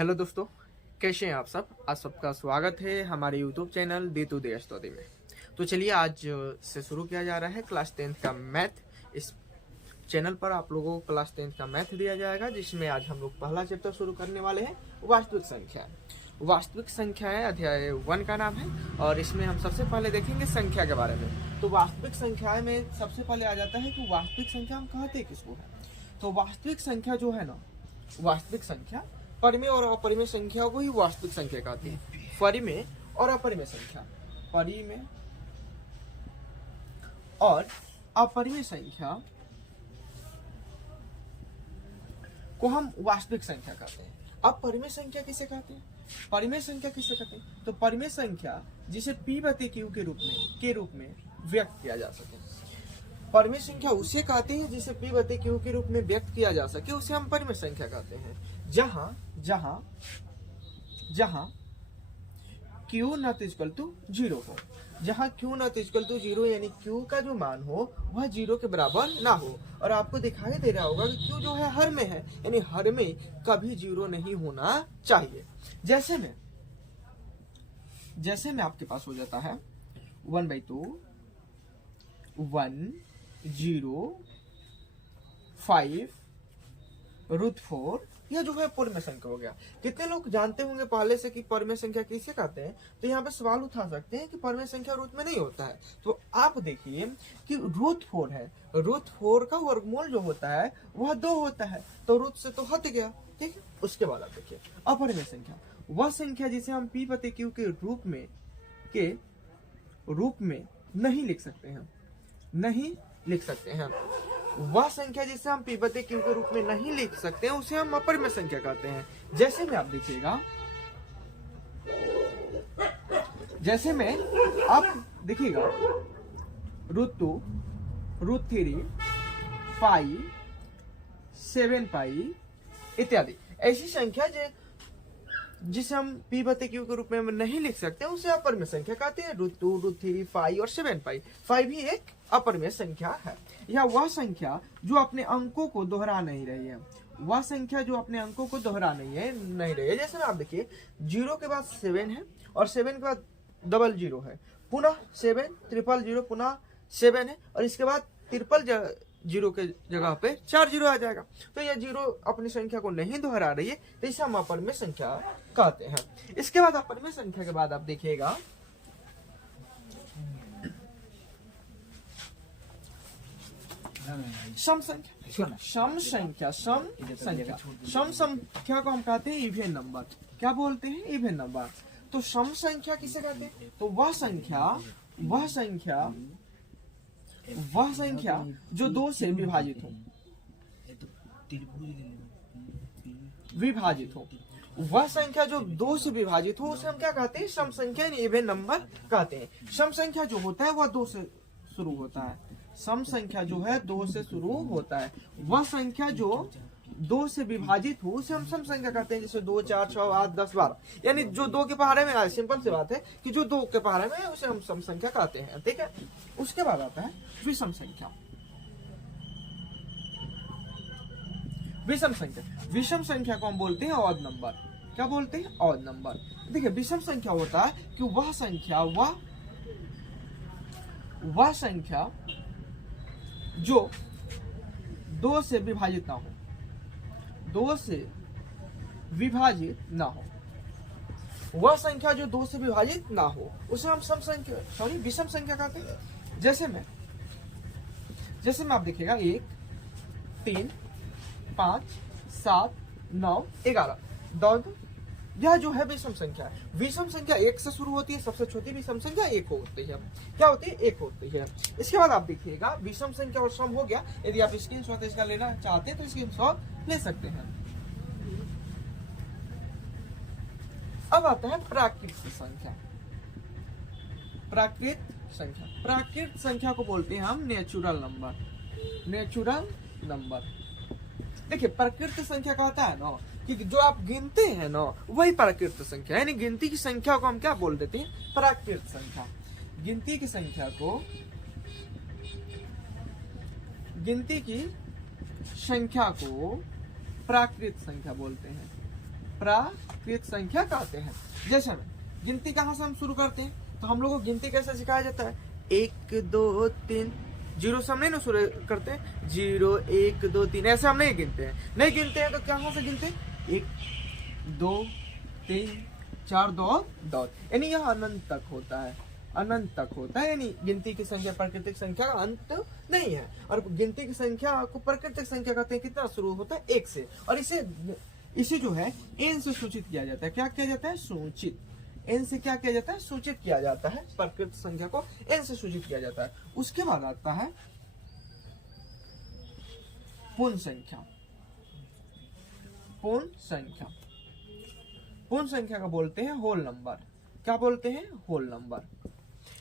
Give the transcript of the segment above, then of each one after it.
Hello दोस्तों, कैसे हैं आप सब। आज सबका स्वागत है हमारे YouTube channel day to day study में। तो चलिए आज से शुरू किया जा रहा है क्लास 10th का मैथ। इस चैनल पर आप लोगों को क्लास 10th का मैथ दिया जाएगा, जिसमें आज हम लोग पहला चैप्टर शुरू करने वाले हैं, वास्तविक संख्या। वास्तविक संख्याएं अध्याय 1 का नाम है और इसमें हम सबसे पहले देखेंगे संख्या के बारे में। तो वास्तविक संख्याएं में सबसे पहले आ जाता है कि वास्तविक संख्या हम कहते किसको है। तो वास्तविक संख्या जो है ना, वास्तविक संख्या परिमेय और अपरिमेय संख्याओं को ही वास्तविक संख्या कहते हैं। परिमेय और अपरिमेय संख्या, परिमेय और अपरिमेय संख्या को हम वास्तविक संख्या कहते हैं। अब परिमेय संख्या किसे कहते हैं, परिमेय संख्या किसे कहते हैं? तो परिमेय संख्या जिसे P/Q के रूप में व्यक्त किया जा सके। परिमेय संख्या उसे कहते हैं जिसे P/Q के रूप में व्यक्त किया जा सके, उसे हम परिमेय संख्या कहते हैं। जहां Q नॉट इक्वल टू 0 हो, जहां Q नॉट इक्वल टू 0 यानी Q का जो मान हो वह 0 के बराबर ना हो। और आपको दिखाई दे रहा होगा कि Q जो है हर में है, यानी हर में कभी 0 नहीं होना चाहिए। जैसे में आपके पास हो जाता है 1/2 1 0 5 √4, यह जो है परिमेय संख्या हो गया। कितने लोग जानते होंगे पहले से कि परिमेय संख्या किसे कहते हैं? तो यहाँ पे सवाल उठा सकते हैं कि परिमेय संख्या रूट में नहीं होता है। तो आप देखिए कि √4 है, √4 का वर्गमूल जो होता है वह 2 होता है, तो रूट से तो हट गया। ठीक है, उसके बाद आप देखिए अपरिमेय संख्या, वह संख्या जिसे हम P/Q के रूप में नहीं लिख सकते हैं। वह संख्या जिसे हम P/Q के रूप में नहीं लिख सकते हैं उसे हम अपरिमेय संख्या कहते हैं। जैसे में आप देखिएगा, √2 √3 5 7 पाई इत्यादि ऐसी संख्या जिसे हम P/Q के रूप में नहीं लिख सकते उसे अपरिमेय संख्या कहते हैं। √2 √3 5 और 7 पाई। 5 भी एक अपरिमेय संख्या है। यह वह संख्या जो अपने अंकों को दोहरा नहीं रही है, वह संख्या जो अपने अंकों को दोहरा नहीं रही है। जैसे आप देखिए 0 के बाद 7 है और 7 के बाद 00 है, पुनः 7 000 पुनः 7 है और इसके बाद 0 के जगह पे 4 0 आ जाएगा। तो यह 0 अपनी संख्या को नहीं दोहरा रही है, तो इसे हम अपरिमेय संख्या कहते हैं। इसके बाद अपरिमेय संख्या के बाद आप देखिएगा सम संख्या को हम कहते हैं इवन नंबर। क्या बोलते हैं? Even number. तो सम संख्या किसे कहते हैं? तो वह संख्या जो 2 से विभाजित हो, वह संख्या जो 2 से विभाजित हो उसे हम क्या कहते हैं? सम संख्या यानी इवन नंबर कहते हैं। सम संख्या जो होता है वह 2 से शुरू होता है। सम संख्या जो है 2 से शुरू होता है। वह संख्या जो 2 से विभाजित हो उसे हम सम संख्या कहते हैं। जैसे 2 4 6 8 10 12, यानी जो 2 के पहाड़े में आए, सिंपल सी बात है कि जो 2 के पहाड़े में है उसे हम सम संख्या कहते हैं। ठीक है, उसके बाद आता है विषम संख्या। विषम संख्या को हम बोलते हैं ऑड नंबर। क्या बोलते हैं? Odd number. देखिए विषम संख्या होता है कि वह संख्या जो 2 से विभाजित ना हो, 2 से विभाजित ना हो, वह संख्या जो 2 से विभाजित ना हो उसे हम विषम संख्या कहते हैं। जैसे में आप देखिएगा 1 3 5 7 9 11 दौड़, यह जो है विषम संख्या है। विषम संख्या 1 से शुरू होती है, सबसे छोटी विषम संख्या 1 होती है। क्या होती है? 1 होती है। इसके बाद आप देखिएगा विषम संख्या और सम हो गया। यदि आप स्क्रीनशॉट इसका लेना चाहते हैं तो स्क्रीनशॉट ले सकते हैं। अब आता है प्राकृत संख्या। प्राकृत संख्या को बोलते हैं हम नेचुरल नंबर। देखिए प्राकृत संख्या कहता है ना कि जो आप गिनते हैं ना वही प्राकृत संख्या, यानी गिनती की संख्या को हम क्या बोल देते हैं? प्राकृत संख्या। गिनती की संख्या को प्राकृत संख्या बोलते हैं। प्राकृत संख्या कहते हैं। जैसे में गिनती कहाँ से हम शुरू करते हैं, तो हम लोग को गिनती कैसे सिखाया जाता है, 1 2 3, जीरो से हम नहीं ना शुरू करते हैं, 0 1 2 3 ऐसे हम नहीं गिनते हैं। नहीं गिनते हैं तो कहाँ से गिनते हैं, 1 2 3 4 2 यानी यह अनंत तक होता है, अनंत तक होता है। यानी गिनती की संख्या प्राकृतिक संख्या का अंत नहीं है। और गिनती की संख्या को प्राकृतिक संख्या कहते हैं, कितना शुरू होता है, 1 से। और इसे जो है n से सूचित किया जाता है। क्या किया जाता है, सूचित। n से क्या किया जाता है, सूचित किया जाता है। प्राकृतिक संख्या को n से सूचित किया जाता है। उसके बाद आता है पूर्ण संख्या। पूर्ण संख्या, पूर्ण संख्या का बोलते हैं होल नंबर। क्या बोलते हैं, होल नंबर।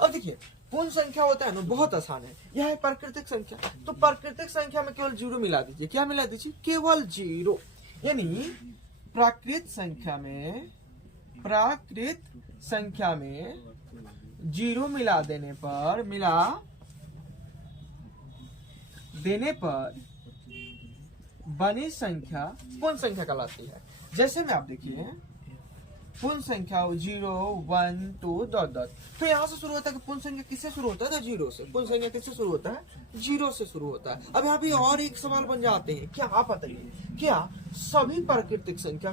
अब देखिए पूर्ण संख्या होता है ना, बहुत आसान है। यह है प्राकृतिक संख्या, तो प्राकृतिक संख्या में केवल 0 मिला दीजिए। क्या मिला दीजिए, केवल 0। यानी प्राकृत संख्या में 0 मिला देने पर बनी संख्या पूर्ण संख्या कहलाती है। जैसे में आप देखिए पूर्ण संख्या 0 1 2 तो यहाँ से शुरू होता है कि पूर्ण संख्या किससे शुरू होता है, तो 0 से। पूर्ण संख्या किससे शुरू होता है, 0 से शुरू होता है। अब यहाँ पे और एक सवाल बन जाते हैं, क्या आप बताइए, क्या सभी प्राकृतिक संख्या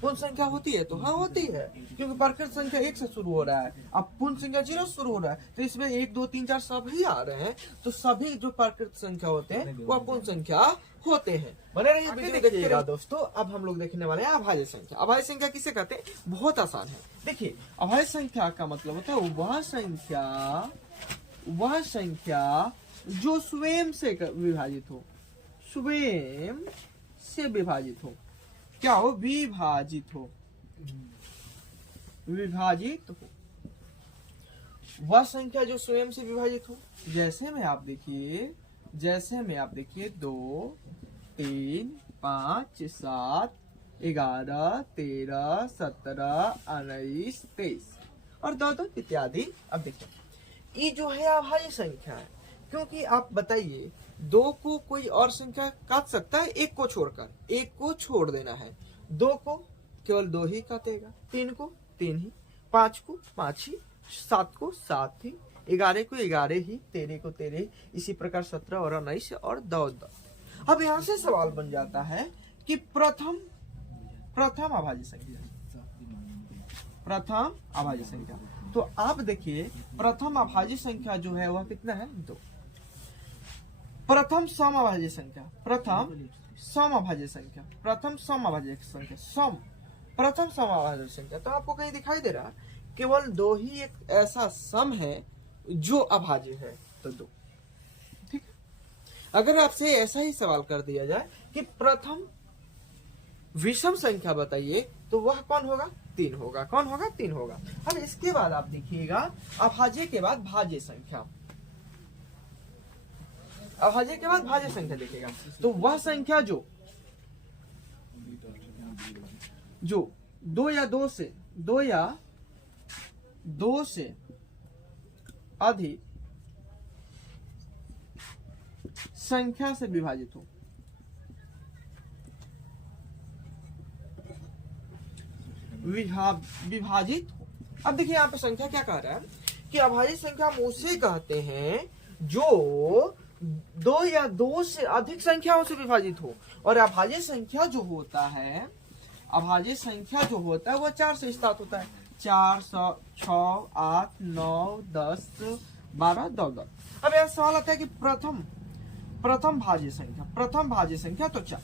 पूर्ण संख्या होती है, तो हाँ होती है, क्योंकि प्राकृतिक संख्या 1 से शुरू हो रहा है। अब पूर्ण संख्या 0 से शुरू हो रहा है, तो इसमें 1 2 3 4 सभी आ रहे हैं, तो सभी जो प्राकृतिक संख्या होते हैं वह पूर्ण संख्या होते हैं। बने रहिए वीडियो देखिएगा दोस्तों। अब हम लोग देखने वाले हैं अभाज्य संख्या। अभाज्य संख्या किसे कहते हैं, बहुत आसान है। देखिए अभाज्य संख्या का मतलब होता है वह संख्या जो स्वयं से विभाजित हो, स्वयं से विभाजित हो। क्या हो, विभाजित हो, विभाजित हो। वह संख्या जो स्वयं से विभाजित हो। जैसे में आप देखिए 2 3 5 7 11 13 17 19 23 और 2 इत्यादि। अब देखिए ये जो है अभाज्य संख्या है, क्योंकि आप बताइए 2 को कोई और संख्या काट सकता है, 1 को छोड़कर, 1 को छोड़ देना है। 2 को केवल 2 ही काटेगा, 3 को 3 ही, 5 को 5 ही, 7 को 7 ही, 11 को 11 ही, 13 को 13 ही, इसी प्रकार 17 और 19 और 2। अब यहाँ से सवाल बन जाता है कि प्रथम अभाज्य संख्या, प्रथम अभाज्य संख्या। तो आप देखिए प्रथम अभाज्य संख्या जो है वह कितना है, 2। प्रथम सम अभाज्य संख्या, प्रथम सम अभाज्य संख्या, प्रथम सम अभाज्य संख्या, प्रथम सम अभाज्य संख्या। तो आपको कहीं दिखाई दे रहा है, केवल 2 ही एक ऐसा सम है जो अभाज्य है, तो 2। ठीक है। अगर आपसे ऐसा ही सवाल कर दिया जाए कि प्रथम विषम संख्या बताइए, तो वह कौन होगा, 3 होगा। कौन होगा, 3 होगा। अब इसके बाद आप देखिएगा अभाज्य के बाद भाज्य संख्या, अभाज्य के बाद भाज्य संख्या देखिएगा, तो वह संख्या जो 2 या 2 से अधिक संख्या से विभाजित हो। विभाजित हो। अब देखिए यहाँ पे संख्या क्या कह रहा है कि अभाज्य संख्या हम उसे कहते हैं जो 2 या 2 से अधिक संख्याओं से विभाजित हो। और अभाज्य संख्या जो होता है वह 4 से स्टार्ट होता है। 4 6 8 9 10 12 2। अब यह सवाल आता है कि प्रथम भाज्य संख्या तो 4,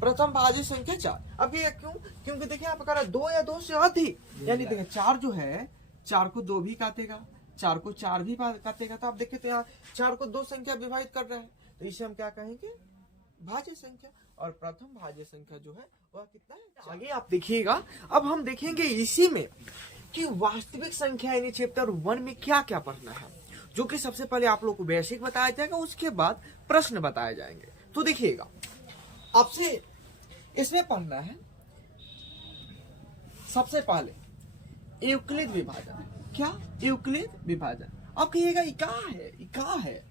प्रथम भाज्य संख्या 4। अब ये क्यों, क्योंकि देखिए यहाँ पे कह रहा है 2 या 2 से अधिक, यानी देखिए 4 जो है 4 को 2 भी काटेगा, 4 को 4 भी काटेगा। तो आप देखिए तो यहाँ 4 को 2 संख्या विभाजित कर रहा है, तो इसे हम क्या कहेंगे, भाज्य संख्या। और प्रथम भाज्य संख्या जो है वह कितना है, आगे आप देखिएगा। अब हम देखेंगे इसी में कि वास्तविक संख्या यानी चैप्टर 1 में क्या क्या पढ़ना है, जो कि सबसे पहले आप लोग को बेसिक बताया जाएगा, उसके बाद प्रश्न बताए जाएंगे। तो देखिएगा आपसे इसमें पढ़ना है सबसे पहले यूक्लिड विभाजन। क्या, यूक्लिड विभाजन। अब कहिएगा ये क्या है,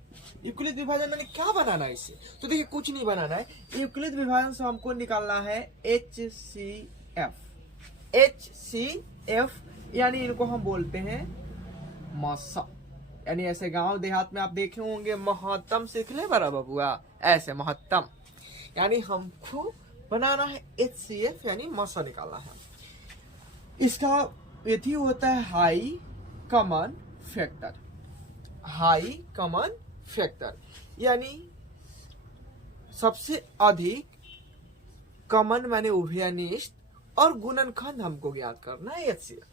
यूक्लिड विभाजन मैंने क्या बनाना है इससे, तो देखिए कुछ नहीं बनाना है। यूक्लिड विभाजन से हमको निकालना है HCF। HCF यानी इनको हम बोलते हैं मसा, यानी ऐसे गांव देहात में आप देखे होंगे महत्तम सीख ले बड़ा बबुआ, ऐसे महत्तम, यानी हमको बनाना है HCF यानी मसा निकालना है। इसका यथी होता है high common factor. High common factor यानी सबसे अधिक कॉमन माने उभयनिष्ठ और गुणनखंड हमको ज्ञात करना है HCF।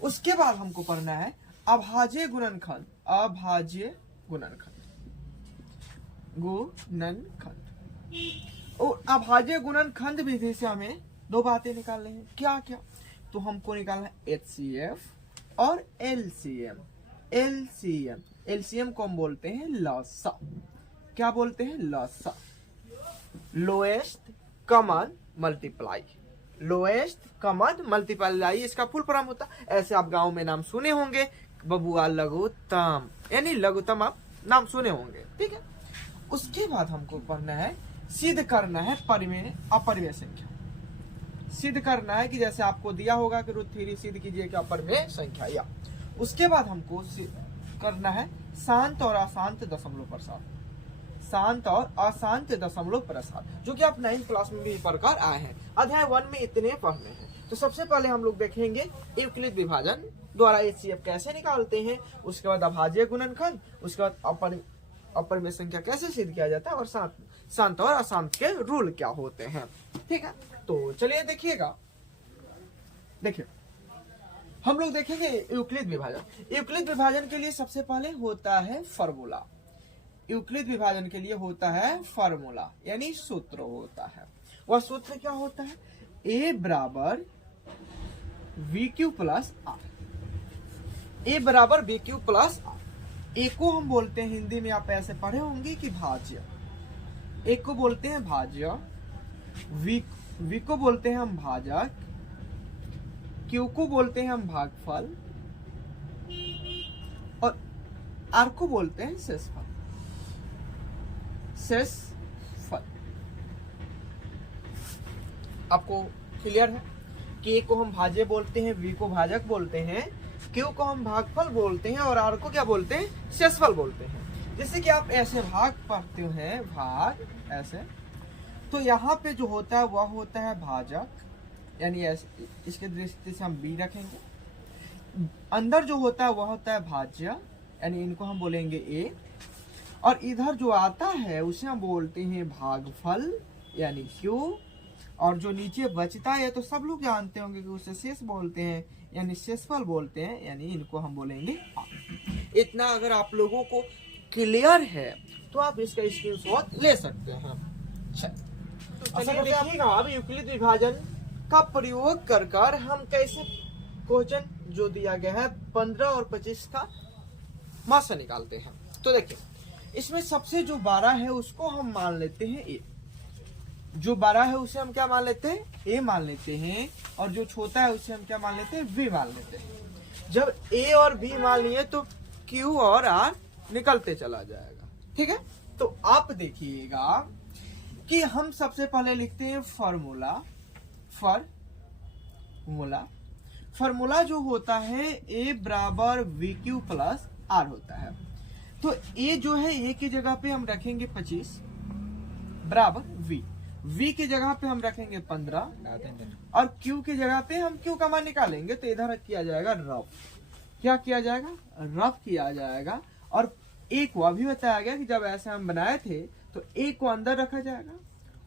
उसके बाद हमको पढ़ना है अभाज्य गुणनखंड। अभाज्य गुणनखंड, और अभाज्य गुणनखंड विधि से हमें दो बातें निकालनी है। क्या क्या, तो हमको निकालना है HCF और LCM। LCM को हम बोलते हैं लसा। क्या बोलते हैं? लसा, lowest common multiply. Lowest common multiply इसका फुल फॉर्म होता है, ऐसे आप गांव में नाम सुने होंगे बबुआ, लघुत्तम, यानी लघुत्तम आप नाम सुने होंगे, ठीक है। उसके बाद हमको पढ़ना है, सिद्ध करना है परिमेय अपरिमेय संख्या। सिद्ध करना है कि जैसे आपको दिया होगा कि √3 सिद्ध कीजिए कि अपरिमेय संख्या, या उसके बाद हमको करना है शांत और अशांत दशमलव प्रसार। शांत और अशांत दशमलव प्रसार, जो कि आप 9th क्लास में भी पढ़कर आए हैं। अध्याय 1 में इतने पढ़ने हैं। तो सबसे पहले हम लोग देखेंगे यूक्लिड विभाजन द्वारा HCF कैसे निकालते हैं, उसके बाद अभाज्य गुणनखंड, उसके बाद अपरिमेय संख्या कैसे सिद्ध किया जाता है, और शांत और अशांत के रूल क्या होते हैं, ठीक है। तो चलिए देखिएगा, देखिए हम लोग देखेंगे यूक्लिड विभाजन। यूक्लिड विभाजन के लिए सबसे पहले होता है फॉर्मूला। यूक्लिड विभाजन के लिए होता है फॉर्मूला, यानी सूत्र होता है। वह सूत्र क्या होता है? A बराबर VQ प्लस R। A बराबर VQ प्लस R। A को हम बोलते हैं, हिंदी में आप ऐसे पढ़े होंगे कि भाज्य। A को बोलते हैं भाज्य, V को बोलते हैं हम भाजक, Q को बोलते हैं हम भागफल, और R को बोलते हैं शेषफल। शेषफल आपको क्लियर है कि A को हम भाज्य बोलते हैं, V को भाजक बोलते हैं, Q को हम भागफल बोलते हैं, और R को क्या बोलते हैं? शेषफल बोलते हैं। जैसे कि आप ऐसे भाग पढ़ते हैं, भाग ऐसे, तो यहाँ पे जो होता है वह होता है भाजक, यानी ऐसे इसके दृष्टि से हम B रखेंगे। अंदर जो होता है वह होता है भाज्य, यानी इनको हम बोलेंगे A, और इधर जो आता है उसे हम बोलते हैं भागफल, यानी Q, और जो नीचे बचता है तो सब लोग जानते होंगे कि उसे शेष बोलते हैं, यानी शेषफल बोलते हैं, यानी इनको हम बोलेंगे R। इतना अगर आप लोगों को क्लियर है तो आप इसका स्क्रीनशॉट ले सकते हैं। तो चलिए देखिएगा अब यूक्लिड विभाजन का प्रयोग कर हम कैसे क्वेश्चन जो दिया गया है 15 और 25 का मासा निकालते हैं। तो देखिए इसमें सबसे जो 12 है उसको हम मान लेते हैं A। जो 12 है उसे हम क्या मान लेते हैं? A मान लेते हैं, और जो छोटा है उसे हम क्या मान लेते हैं? B मान लेते हैं। जब A और B मान लिए तो Q और R निकलते चला जाएगा, ठीक है। तो आप देखिएगा कि हम सबसे पहले लिखते हैं फॉर्मूला। फॉर्मूला जो होता है A बराबर VQ प्लस R होता है। तो A जो है A की जगह पे हम रखेंगे 25 बराबर V की जगह पे हम रखेंगे 15, और Q की जगह पे हम Q का मान निकालेंगे, तो इधर किया जाएगा रफ। क्या किया जाएगा? रफ किया जाएगा। और A को अभी बताया गया कि जब ऐसे हम बनाए थे तो A को अंदर रखा जाएगा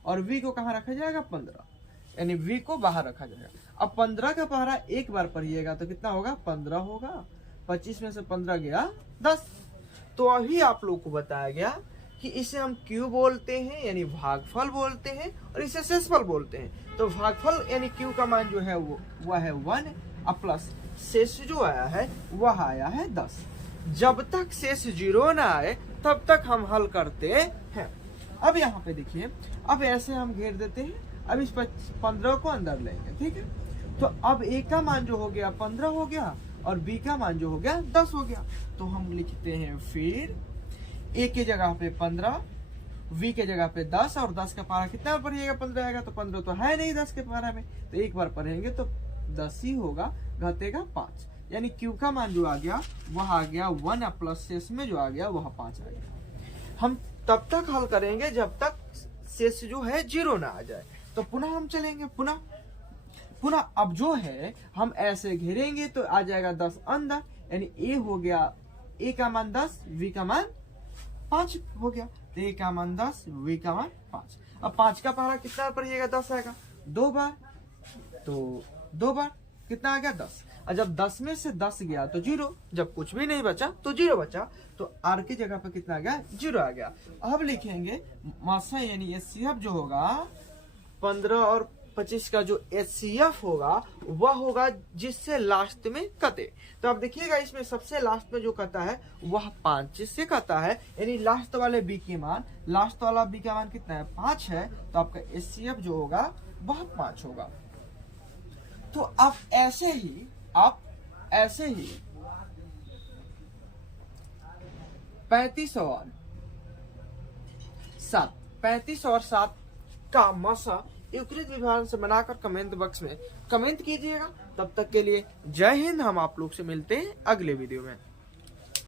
और V को कहाँ रखा जाएगा? 15, यानी V को बाहर रखा जाएगा। अब 15 का पहरा एक बार पढ़िएगा तो कितना होगा? 15 होगा। 25 में से 15 गया 10। तो अभी आप लोग को बताया गया कि इसे हम Q बोलते हैं, यानी भागफल बोलते हैं, और इसे शेषफल बोलते हैं। तो भागफल यानी Q का मान जो है वह है 1, और प्लस शेष जो आया है वह आया है 10। जब तक शेष 0 ना आए तब तक हम हल करते हैं। अब यहाँ पे देखिए, अब ऐसे हम घेर देते हैं। अब इस 15 को अंदर लेंगे, ठीक है। तो अब A का मान जो हो गया 15 हो गया, और B का मान जो हो गया 10 हो गया। तो हम लिखते हैं फिर ए के जगह पे 15, वी के जगह पे 10, और 10 का पारा कितना पढ़िएगा 15 आएगा, तो 15 तो है नहीं 10 के पारा में, तो एक बार पढ़ेंगे तो 10 ही होगा, घटेगा 5, यानी क्यू का मान जो आ गया वह आ गया 1 प्लस शेष में जो आ गया वह 5 आ गया। हम तब तक हल करेंगे जब तक शेष जो है 0 ना आ जाए। तो पुनः हम चलेंगे, पुनः अब जो है हम ऐसे घेरेंगे तो आ जाएगा 10 अंदर, यानी ए हो गया, ए का मान 10, वी का मान 5 हो गया, तो ए का मान 10, वी का मान 5। अब 5 का पहाड़ा कितना पड़िएगा 10 आएगा 2 बार, तो 2 बार कितना आ गया 10, और जब 10 में से 10 गया तो 0, जब कुछ भी नहीं बचा तो 0 बचा, तो आर की जगह पर कितना आ गया 0 आ गया। अब लिखेंगे मासा यानी एचसीएफ जो होगा 15 और 25 का जो एचसीएफ होगा वह होगा जिससे लास्ट में कटे। तो अब देखिएगा इसमें सबसे लास्ट में जो कटा है वह 5 जिससे कटा है, यानी लास्ट वाले बी के मान, लास्ट वाला बी का मान कितना है 5 है, तो आपका एचसीएफ जो होगा वह 5 होगा। तो आप ऐसे ही 35 और 7 का मसा युक्लिड विभाजन से बनाकर कमेंट बॉक्स में कमेंट कीजिएगा। तब तक के लिए जय हिंद। हम आप लोग से मिलते हैं अगले वीडियो में।